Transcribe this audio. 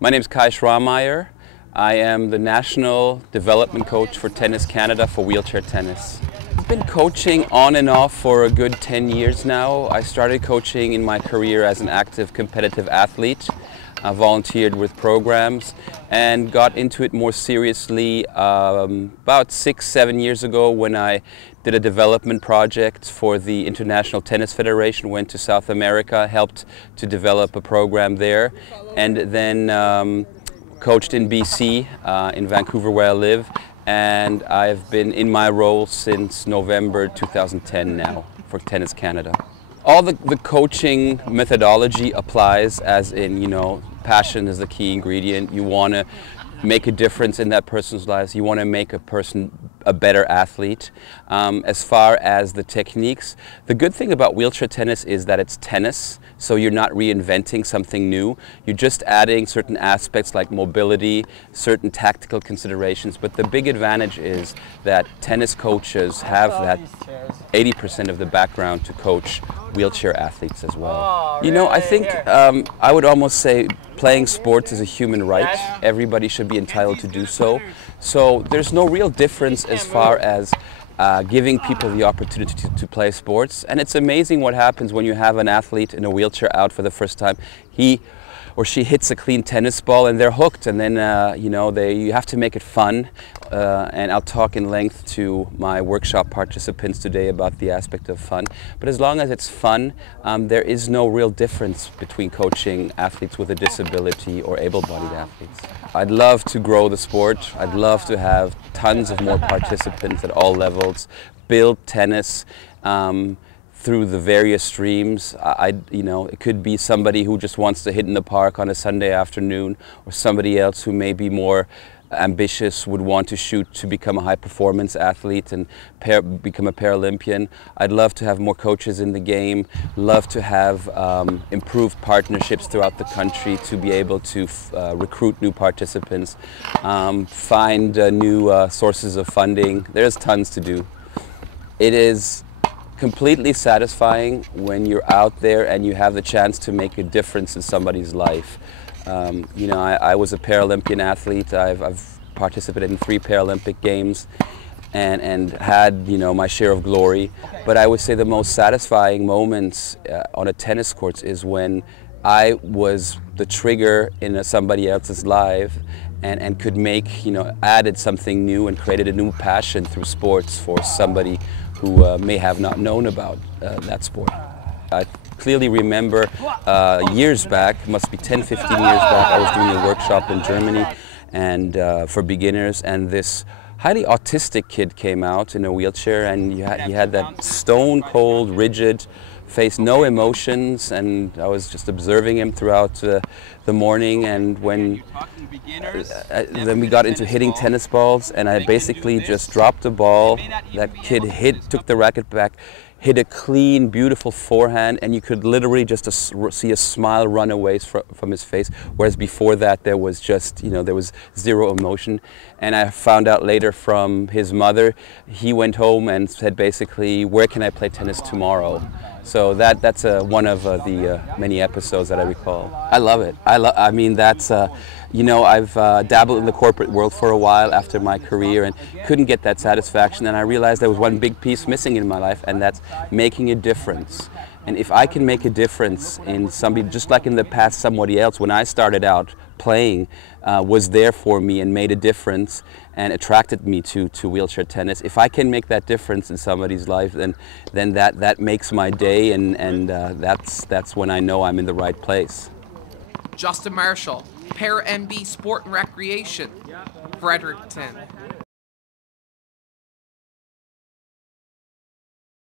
My name is Schrameyer. I am the National Development Coach for Tennis Canada for wheelchair tennis. I've been coaching on and off for a good 10 years now. I started coaching in my career as an active competitive athlete. I volunteered with programs and got into it more seriously about 6-7 years ago when I did a development project for the International Tennis Federation, went to South America, helped to develop a program there, and then coached in BC, in Vancouver where I live, and I've been in my role since November 2010 now for Tennis Canada. All the coaching methodology applies, as in, passion is the key ingredient. You want to make a difference in that person's lives. You want to make a person a better athlete. As far as the techniques, the good thing about wheelchair tennis is that it's tennis, so you're not reinventing something new. You're just adding certain aspects like mobility, certain tactical considerations, but the big advantage is that tennis coaches have that 80% of the background to coach wheelchair athletes as well. I think I would almost say playing sports is a human right. Everybody should be entitled to do so. So there's no real difference as far as giving people the opportunity to play sports. And it's amazing what happens when you have an athlete in a wheelchair out for the first time. He or she hits a clean tennis ball and they're hooked, and then you have to make it fun. And I'll talk in length to my workshop participants today about the aspect of fun. But as long as it's fun, there is no real difference between coaching athletes with a disability or able-bodied athletes. I'd love to grow the sport. I'd love to have tons of more participants at all levels, build tennis through the various streams. It could be somebody who just wants to hit in the park on a Sunday afternoon, or somebody else who may be more ambitious, would want to shoot to become a high-performance athlete and become a Paralympian. I'd love to have more coaches in the game, love to have improved partnerships throughout the country to be able to recruit new participants, find new sources of funding. There's tons to do. It is completely satisfying when you're out there and you have the chance to make a difference in somebody's life. I was a Paralympian athlete. I've participated in 3 Paralympic Games and had, my share of glory. But I would say the most satisfying moments on a tennis court is when I was the trigger in somebody else's life and could make, added something new and created a new passion through sports for somebody who may have not known about that sport. I clearly remember years back, must be 10, 15 years back, I was doing a workshop in Germany and for beginners, and this highly autistic kid came out in a wheelchair, and he had that stone cold, rigid face, no emotions, and I was just observing him throughout the morning. And when then we got into hitting tennis balls, and I basically just dropped the ball. That kid took the racket back, hit a clean, beautiful forehand, and you could literally just see a smile run away from his face, whereas before that there was just, there was zero emotion. And I found out later from his mother, he went home and said basically, where can I play tennis tomorrow? So that's one of the many episodes that I recall. I love it. I've dabbled in the corporate world for a while after my career and couldn't get that satisfaction, and I realized there was one big piece missing in my life, and that's making a difference. And if I can make a difference in somebody, just like in the past somebody else, when I started out playing, was there for me and made a difference and attracted me to wheelchair tennis. If I can make that difference in somebody's life, then that makes my day, and that's when I know I'm in the right place. Justin Marshall, Para MB Sport and Recreation, Fredericton.